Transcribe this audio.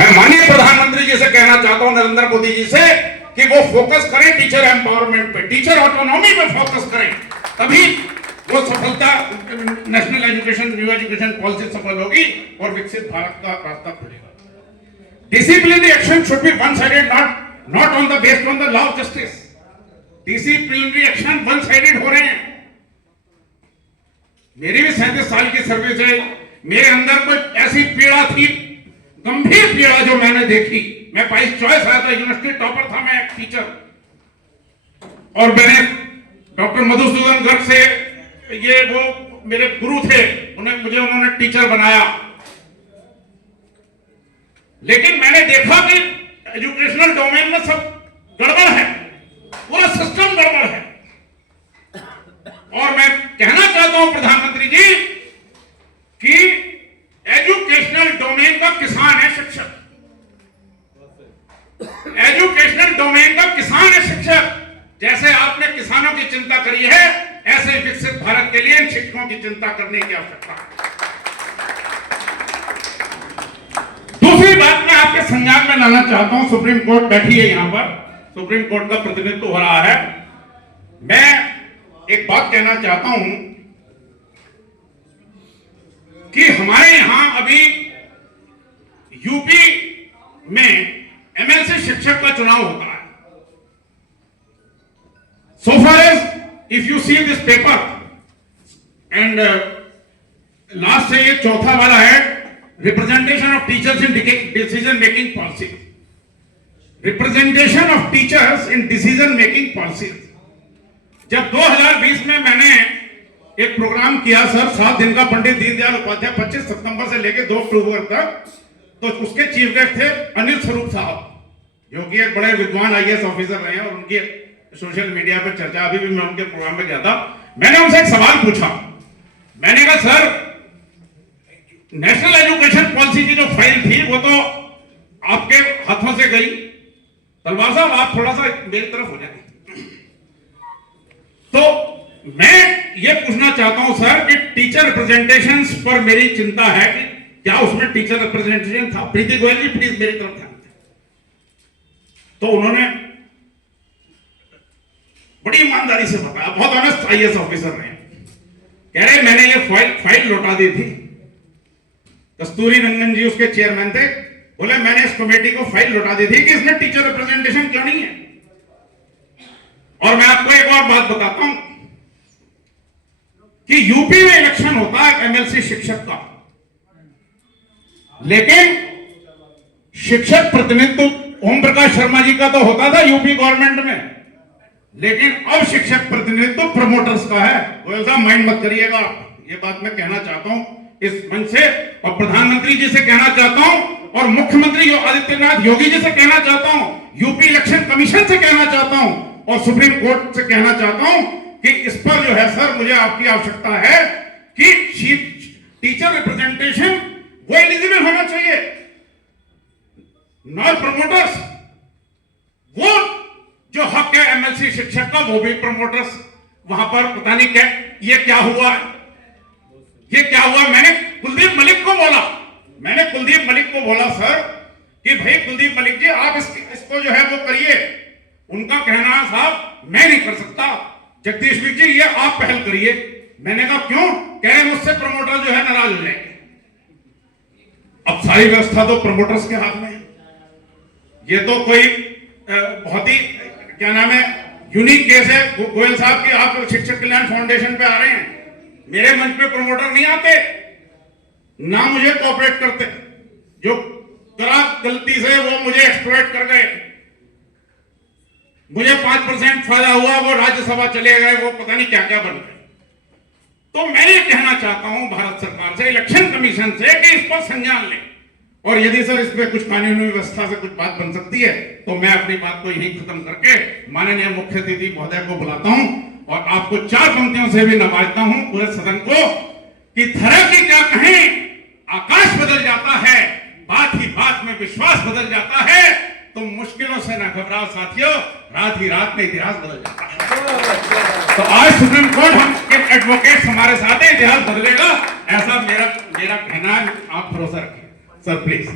मैं माननीय प्रधानमंत्री जी से कहना चाहता हूं, नरेंद्र मोदी जी से, कि वो फोकस करें टीचर एम्पावरमेंट पे, टीचर ऑटोनॉमी पे फोकस करें, तभी वो सफलता, national education, new education policy सफल होगी और विकसित भारत का रास्ता खुलेगा। Disciplinary action should be one sided, not on the based on the law of justice. Disciplinary action one sided हो रहे हैं। मेरी भी 37 साल की सर्विस है, मेरे अंदर कोई ऐसी पीड़ा थी, गंभीर पीड़ा जो मैंने देखी। मैं 22 चॉइस आया था, यूनिवर्सिटी टॉपर था मैं, एक टीचर, और मैंने डॉक्टर मधुसूदन गर्ग से, ये वो मेरे गुरु थे, उन्होंने टीचर बनाया। लेकिन मैंने देखा कि एजुकेशनल डोमेन में सब गड़बड़ है, पूरा सिस्टम गड़बड़ है। और मैं कहना चाहता हूं प्रधानमंत्री जी कि एजुकेशनल डोमेन का किसान है शिक्षक, एजुकेशनल डोमेन का किसान है शिक्षक। जैसे आपने किसानों की चिंता करी है, ऐसे विकसित भारत के लिए शिक्षकों की चिंता करने की आवश्यकता है। दूसरी बात मैं आपके संज्ञान में लाना चाहता हूं, सुप्रीम कोर्ट बैठी है यहां पर, सुप्रीम कोर्ट का प्रतिनिधित्व हो रहा है। मैं एक बात कहना चाहता हूं कि हमारे यहां अभी यूपी में एमएलसी शिक्षक का चुनाव होता है। So far as if you see this paper and last से ये चौथा वाला है, representation of teachers in decision making policy, representation of teachers in decision making policy. जब 2020 में मैंने एक प्रोग्राम किया सर, 7 दिन का, पंडित दीनदयाल उपाध्याय, 25 सितंबर से लेकर 2 अक्टूबर तक, तो उसके चीफ गेस्ट थे अनिल स्वरूप साहब, जो कि एक बड़े विद्वान आईएएस ऑफिसर रहे हैं, और उनकी सोशल मीडिया पर चर्चा, अभी भी मैं उनके प्रोग्राम में गया था। मैंने उनसे एक सवाल पूछा, मैंने कहा सर, नेशनल एजुकेशन पॉलिसी की जो फाइल थी वो तो आपके हाथों से गई, तलवार साहब आप थोड़ा सा मेरी तरफ हो जाए। तो मैं ये पूछना चाहता हूं सर कि टीचर रिप्रेजेंटेशन पर मेरी चिंता है कि क्या उसमें टीचर रिप्रेजेंटेशन था? प्रीति गोयल जी प्लीज मेरी तरफ ध्यान दें। तो उन्होंने बड़ी ईमानदारी से बताया, बहुत ऑनेस्ट आईएएस ऑफिसर रहे, कह रहे मैंने ये फाइल लौटा दी थी, कस्तूरी रंगन जी उसके चेयरमैन थे, बोले मैंने इस कमेटी को फाइल लौटा दी थी कि इसमें टीचर रिप्रेजेंटेशन क्यों नहीं है। और मैं आपको एक और बात बताता हूं कि यूपी में इलेक्शन होता है एमएलसी शिक्षक का, लेकिन शिक्षक प्रतिनिधित्व ओम प्रकाश शर्मा जी का तो होता था यूपी गवर्नमेंट में, लेकिन अब शिक्षक प्रतिनिधित्व प्रमोटर्स का है। गोयल साहब माइंड मत करिएगा, ये बात मैं कहना चाहता हूं इस मंच से, और प्रधानमंत्री जी से कहना चाहता हूं, और मुख्यमंत्री आदित्यनाथ योगी जी से कहना चाहता हूं, यूपी इलेक्शन कमीशन से कहना चाहता हूं, और सुप्रीम कोर्ट से कहना चाहता हूं कि इस पर जो है सर मुझे आपकी आवश्यकता है कि टीचर रिप्रेजेंटेशन वो एलिजिबल होना चाहिए, नॉट प्रमोटर्स। वो जो हक है एमएलसी शिक्षक का वो भी प्रमोटर्स, वहां पर पता नहीं क्या ये क्या हुआ, ये क्या हुआ। मैंने कुलदीप मलिक को बोला सर कि भाई कुलदीप मलिक जी आप इसको जो है वो करिए। उनका कहना है साहब मैं नहीं कर सकता, जगदीश जी ये आप पहल करिए। मैंने कहा क्यों? कह रहे मुझसे प्रमोटर जो है नाराज हो जाएंगे। अब सारी व्यवस्था तो प्रमोटर्स के हाथ में है। ये तो कोई बहुत ही क्या नाम है यूनिक केस है गोयल साहब की, आप शिक्षक कल्याण फाउंडेशन पे आ रहे हैं, मेरे मंच पे प्रमोटर नहीं आते, ना मुझे कोऑपरेट करते, जो करा गलती से वो मुझे एक्सप्लॉइट कर गए, मुझे 5% फायदा हुआ, वो राज्यसभा चले गए, वो पता नहीं क्या क्या बन गए। तो मैं ये कहना चाहता हूं भारत सरकार से, इलेक्शन कमीशन से, कि इस पर संज्ञान लें, और यदि सर इसमें कुछ कानूनी व्यवस्था से कुछ बात बन सकती है तो मैं अपनी बात को यहीं खत्म करके माननीय मुख्य अतिथि महोदय को बुलाता हूं और आपको 4 पंक्तियों से भी नवाजता हूं पूरे सदन को कि धरा की क्या कहें, आकाश बदल जाता है, बात ही बात में विश्वास बदल जाता है, तुम मुश्किलों से न घबराओ साथियों, रात ही रात में इतिहास बदल जाता है। तो आज सुप्रीम कोर्ट हम एडवोकेट हमारे साथ है, इतिहास बदलेगा, ऐसा मेरा कहना है, आप भरोसा रखिए सर प्लीज।